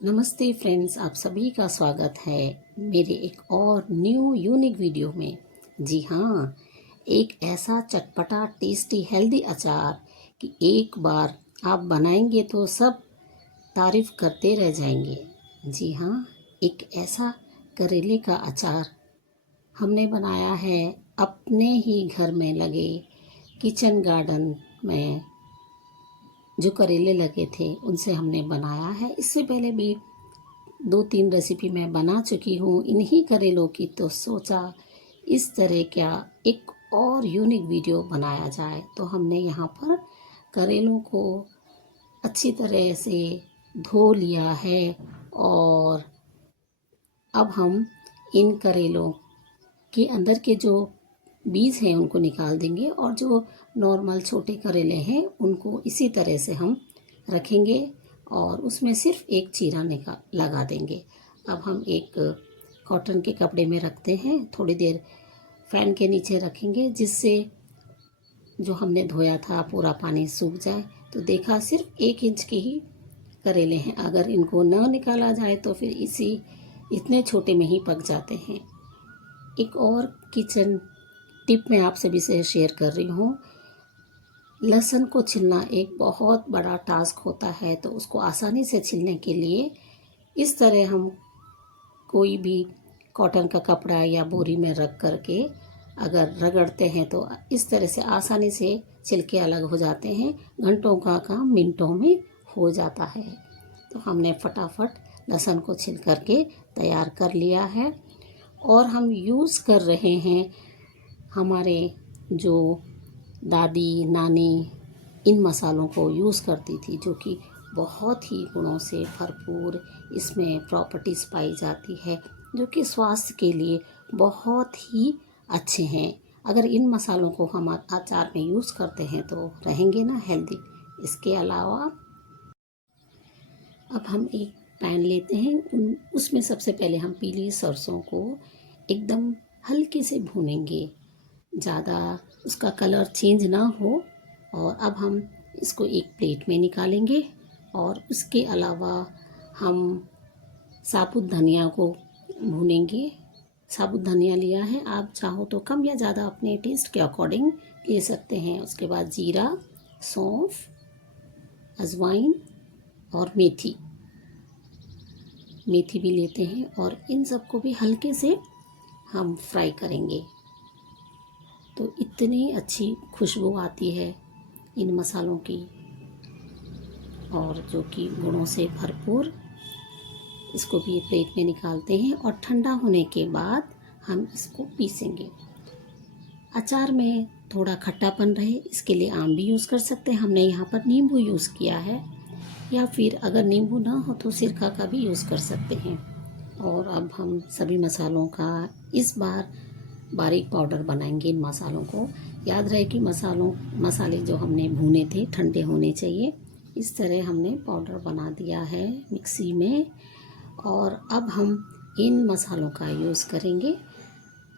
नमस्ते फ्रेंड्स, आप सभी का स्वागत है मेरे एक और न्यू यूनिक वीडियो में। जी हाँ, एक ऐसा चटपटा टेस्टी हेल्दी अचार कि एक बार आप बनाएंगे तो सब तारीफ करते रह जाएंगे। जी हाँ, एक ऐसा करेले का अचार हमने बनाया है अपने ही घर में लगे किचन गार्डन में। जो करेले लगे थे उनसे हमने बनाया है। इससे पहले भी 2-3 रेसिपी मैं बना चुकी हूँ इन्हीं करेलों की, तो सोचा इस तरह क्या एक और यूनिक वीडियो बनाया जाए। तो हमने यहाँ पर करेलों को अच्छी तरह से धो लिया है और अब हम इन करेलों के अंदर के जो बीज हैं उनको निकाल देंगे और जो नॉर्मल छोटे करेले हैं उनको इसी तरह से हम रखेंगे और उसमें सिर्फ एक चीरा लगा देंगे। अब हम एक कॉटन के कपड़े में रखते हैं, थोड़ी देर फैन के नीचे रखेंगे जिससे जो हमने धोया था पूरा पानी सूख जाए। तो देखा सिर्फ 1 इंच के ही करेले हैं, अगर इनको न निकाला जाए तो फिर इतने छोटे में ही पक जाते हैं। एक और किचन टिप मैं आप सभी से शेयर कर रही हूँ। लहसुन को छीलना एक बहुत बड़ा टास्क होता है, तो उसको आसानी से छीलने के लिए इस तरह हम कोई भी कॉटन का कपड़ा या बोरी में रख करके अगर रगड़ते हैं तो इस तरह से आसानी से छिलके अलग हो जाते हैं। घंटों का काम मिनटों में हो जाता है। तो हमने फटाफट लहसुन को छिल करके तैयार कर लिया है और हम यूज़ कर रहे हैं हमारे जो दादी नानी इन मसालों को यूज़ करती थी, जो कि बहुत ही गुणों से भरपूर इसमें प्रॉपर्टीज़ पाई जाती है जो कि स्वास्थ्य के लिए बहुत ही अच्छे हैं। अगर इन मसालों को हम अचार में यूज़ करते हैं तो रहेंगे ना हेल्दी। इसके अलावा अब हम एक पैन लेते हैं, उसमें सबसे पहले हम पीली सरसों को एकदम हल्के से भूनेंगे, ज़्यादा उसका कलर चेंज ना हो। और अब हम इसको एक प्लेट में निकालेंगे और उसके अलावा हम साबुत धनिया को भूनेंगे। साबुत धनिया लिया है, आप चाहो तो कम या ज़्यादा अपने टेस्ट के अकॉर्डिंग ले सकते हैं। उसके बाद जीरा, सौंफ, अजवाइन और मेथी भी लेते हैं और इन सबको भी हल्के से हम फ्राई करेंगे। तो इतनी अच्छी खुशबू आती है इन मसालों की और जो कि गुणों से भरपूर। इसको भी एक प्लेट में निकालते हैं और ठंडा होने के बाद हम इसको पीसेंगे। अचार में थोड़ा खट्टापन रहे इसके लिए आम भी यूज़ कर सकते हैं। हमने यहाँ पर नींबू यूज़ किया है, या फिर अगर नींबू ना हो तो सिरका का भी यूज़ कर सकते हैं। और अब हम सभी मसालों का इस बार बारीक पाउडर बनाएंगे। इन मसालों को याद रहे कि मसाले जो हमने भुने थे ठंडे होने चाहिए। इस तरह हमने पाउडर बना दिया है मिक्सी में और अब हम इन मसालों का यूज़ करेंगे।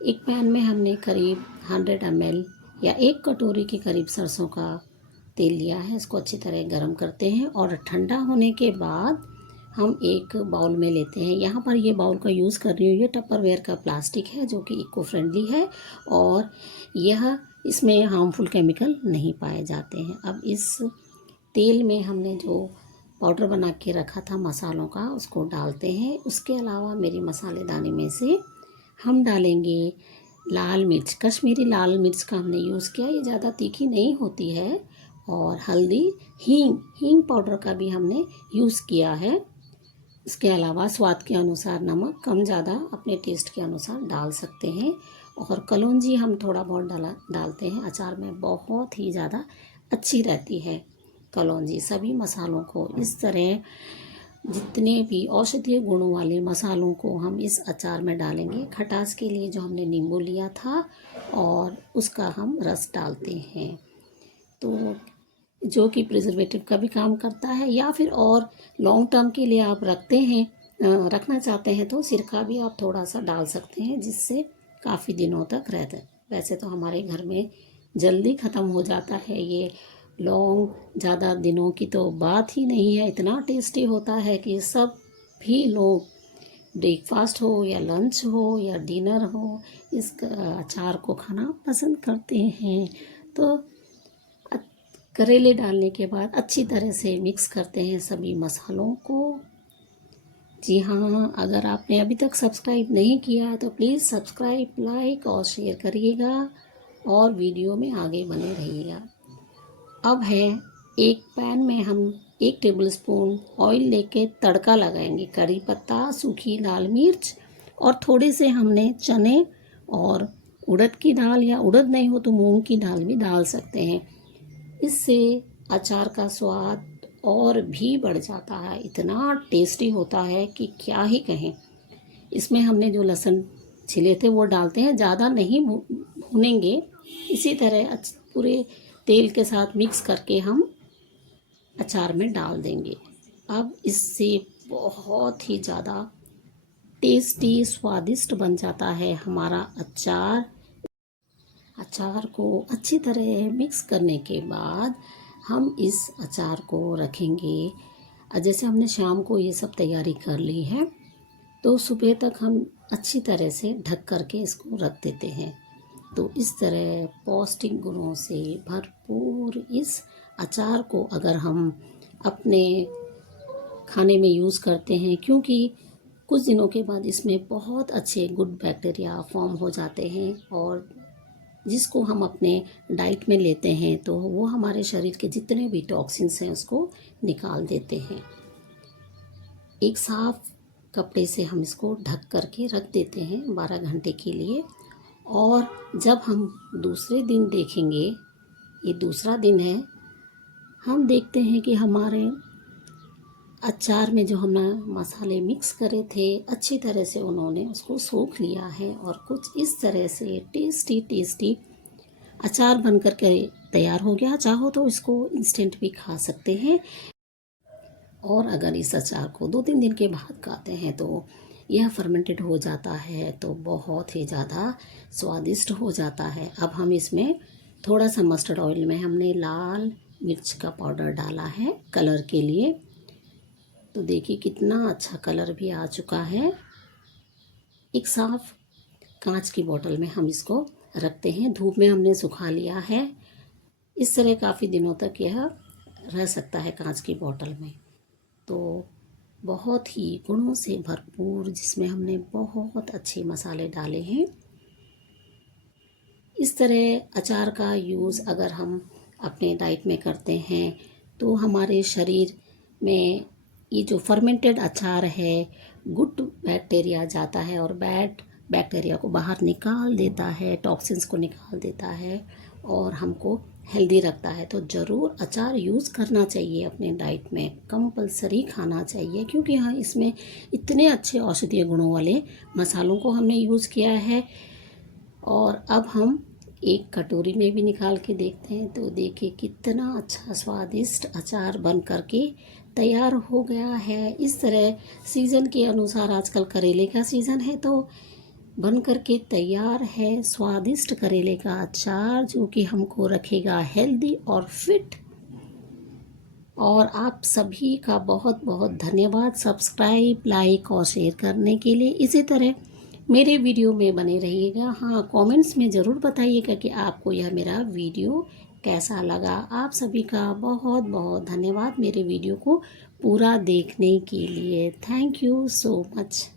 एक पैन में हमने करीब 100 ml या 1 कटोरी के करीब सरसों का तेल लिया है। इसको अच्छी तरह गर्म करते हैं और ठंडा होने के बाद हम एक बाउल में लेते हैं। यहाँ पर ये बाउल का यूज़ कर रही हूँ, ये टपरवेयर का प्लास्टिक है जो कि इको फ्रेंडली है और यह इसमें हार्मफुल केमिकल नहीं पाए जाते हैं। अब इस तेल में हमने जो पाउडर बना के रखा था मसालों का उसको डालते हैं। उसके अलावा मेरी मसालेदानी में से हम डालेंगे लाल मिर्च, कश्मीरी लाल मिर्च का हमने यूज़ किया, ये ज़्यादा तीखी नहीं होती है। और हल्दी, हींग पाउडर का भी हमने यूज़ किया है। इसके अलावा स्वाद के अनुसार नमक कम ज़्यादा अपने टेस्ट के अनुसार डाल सकते हैं। और कलौंजी हम थोड़ा बहुत डालते हैं, अचार में बहुत ही ज़्यादा अच्छी रहती है कलौंजी। सभी मसालों को इस तरह जितने भी औषधीय गुणों वाले मसालों को हम इस अचार में डालेंगे। खटास के लिए जो हमने नींबू लिया था और उसका हम रस डालते हैं, तो जो कि प्रिजर्वेटिव का भी काम करता है। या फिर और लॉन्ग टर्म के लिए आप रखना चाहते हैं तो सिरका भी आप थोड़ा सा डाल सकते हैं, जिससे काफ़ी दिनों तक रहता है। वैसे तो हमारे घर में जल्दी ख़त्म हो जाता है ये, ज़्यादा दिनों की तो बात ही नहीं है। इतना टेस्टी होता है कि सब भी लोग ब्रेकफास्ट हो या लंच हो या डिनर हो, इस अचार को खाना पसंद करते हैं। तो करेले डालने के बाद अच्छी तरह से मिक्स करते हैं सभी मसालों को। जी हाँ, अगर आपने अभी तक सब्सक्राइब नहीं किया है तो प्लीज़ सब्सक्राइब, लाइक और शेयर करिएगा और वीडियो में आगे बने रहिएगा। अब है एक पैन में हम 1 टेबलस्पून ऑयल लेके तड़का लगाएंगे। करी पत्ता, सूखी लाल मिर्च और थोड़े से हमने चने और उड़द की दाल, या उड़द नहीं हो तो मूंग की दाल भी डाल सकते हैं। इससे अचार का स्वाद और भी बढ़ जाता है, इतना टेस्टी होता है कि क्या ही कहें। इसमें हमने जो लहसुन छिले थे वो डालते हैं, ज़्यादा नहीं भूनेंगे। इसी तरह पूरे तेल के साथ मिक्स करके हम अचार में डाल देंगे। अब इससे बहुत ही ज़्यादा टेस्टी, स्वादिष्ट बन जाता है हमारा अचार। अचार को अच्छी तरह मिक्स करने के बाद हम इस अचार को रखेंगे। जैसे हमने शाम को ये सब तैयारी कर ली है तो सुबह तक हम अच्छी तरह से ढक करके इसको रख देते हैं। तो इस तरह पौष्टिक गुणों से भरपूर इस अचार को अगर हम अपने खाने में यूज़ करते हैं, क्योंकि कुछ दिनों के बाद इसमें बहुत अच्छे गुड बैक्टीरिया फॉर्म हो जाते हैं और जिसको हम अपने डाइट में लेते हैं तो वो हमारे शरीर के जितने भी टॉक्सिन्स हैं उसको निकाल देते हैं। एक साफ कपड़े से हम इसको ढक करके रख देते हैं 12 घंटे के लिए। और जब हम दूसरे दिन देखेंगे, ये दूसरा दिन है, हम देखते हैं कि हमारे अचार में जो हमने मसाले मिक्स करे थे अच्छी तरह से उन्होंने उसको सोख लिया है और कुछ इस तरह से टेस्टी अचार बनकर के तैयार हो गया। चाहो तो इसको इंस्टेंट भी खा सकते हैं, और अगर इस अचार को 2-3 दिन के बाद खाते हैं तो यह फर्मेंटेड हो जाता है तो बहुत ही ज़्यादा स्वादिष्ट हो जाता है। अब हम इसमें थोड़ा सा मस्टर्ड ऑयल में हमने लाल मिर्च का पाउडर डाला है कलर के लिए। तो देखिए कितना अच्छा कलर भी आ चुका है। एक साफ कांच की बोतल में हम इसको रखते हैं, धूप में हमने सुखा लिया है। इस तरह काफ़ी दिनों तक यह रह सकता है कांच की बोतल में। तो बहुत ही गुणों से भरपूर, जिसमें हमने बहुत अच्छे मसाले डाले हैं। इस तरह अचार का यूज़ अगर हम अपने डाइट में करते हैं तो हमारे शरीर में ये जो फर्मेंटेड अचार है गुड बैक्टीरिया जाता है और बैड बैक्टीरिया को बाहर निकाल देता है, टॉक्सिन्स को निकाल देता है और हमको हेल्दी रखता है। तो ज़रूर अचार यूज़ करना चाहिए अपने डाइट में, कंपलसरी खाना चाहिए, क्योंकि हाँ इसमें इतने अच्छे औषधीय गुणों वाले मसालों को हमने यूज़ किया है। और अब हम एक कटोरी में भी निकाल के देखते हैं तो देखिए कितना अच्छा स्वादिष्ट अचार बन करके तैयार हो गया है। इस तरह सीज़न के अनुसार, आजकल करेले का सीज़न है तो बन करके तैयार है स्वादिष्ट करेले का अचार, जो कि हमको रखेगा हेल्दी और फिट। और आप सभी का बहुत बहुत धन्यवाद सब्सक्राइब, लाइक और शेयर करने के लिए। इसी तरह मेरे वीडियो में बने रहिएगा। हाँ, कमेंट्स में ज़रूर बताइएगा कि आपको यह मेरा वीडियो कैसा लगा। आप सभी का बहुत बहुत धन्यवाद मेरे वीडियो को पूरा देखने के लिए। Thank you so much.